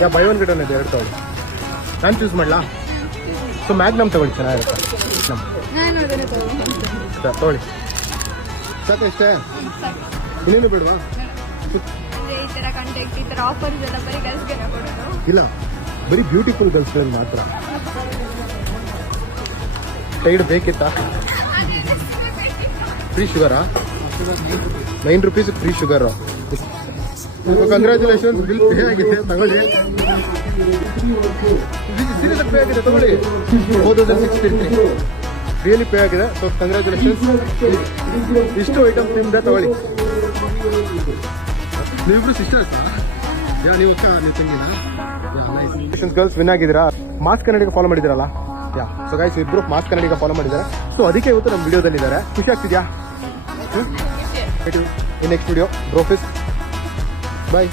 Yeah by one get one ಇದೆ 2 ತಗೊಳ್ಳಿ. ನಾನು ಚೂಸ್ ಮಾಡಲಾ? ಸೊ ಮ್ಯಾಗ್ನಮ್ ತಗೊಳ್ಳಿ, ಚೆನ್ನಾಗಿರುತ್ತೆ. ತಗೊಳ್ಳಿ. ಸಾಕು ಇಷ್ಟೇ? ಇನ್ನೇನು ಬೇಡವಾ? ಇಲ್ಲ, ಬರೀ ಬ್ಯೂಟಿಫುಲ್ ಗರ್ಲ್ಸ್ಗಳಲ್ಲಿ ಮಾತ್ರ. ಟೈಡ್ ಬೇಕಿತ್ತಾ? ಫ್ರೀ ಶುಗರಾ? 9 rupees free sugar. Congratulations, bill pay ಆಗಿದೆ, ತಗೊಳ್ಳಿ. ಸೀರಿಯಸ್ ಪೇ ಆಗಿದೆ, ತಗೊಳ್ಳಿ. 4653 ರಿಯಲಿ ಪೇ ಆಗಿದೆ. So congratulations. ಇಷ್ಟು ಐಟಮ್ ನಿಮ್ದೆ, ತಗೊಳ್ಳಿ. ನೀವಿಬ್ರು ಸಿಸ್ಟರ್ಸ್? ನೀವು ಅಕ್ಕ, ನೀವು ತಂಗಿನಾ? ಗರ್ಲ್ಸ್ ವಿನ್ ಆಗಿದ್ದೀರಾ. ಮಾಸ್ ಕನ್ನಡಿಗ ಫಾಲೋ ಮಾಡಿದಿರಲ್ಲ? ಯಾ. ಸೊ ಗೈಸ್, ಇಬ್ರು ಮಾಸ್ ಕನ್ನಡಿಗ ಫಾಲೋ ಮಾಡಿದ್ದಾರೆ. ಸೊ ಅದಕ್ಕೆ ಇವತ್ತು ನಮ್ಮ ವಿಡಿಯೋದಲ್ಲಿ ಇದ್ದಾರೆ. ಖುಷಿ ಆಗ್ತಿದ್ಯಾ? ನೆಕ್ಸ್ಟ್ ವಿಡಿಯೋ ಬ್ರೋಫಿಸ್. ಬಾಯ್.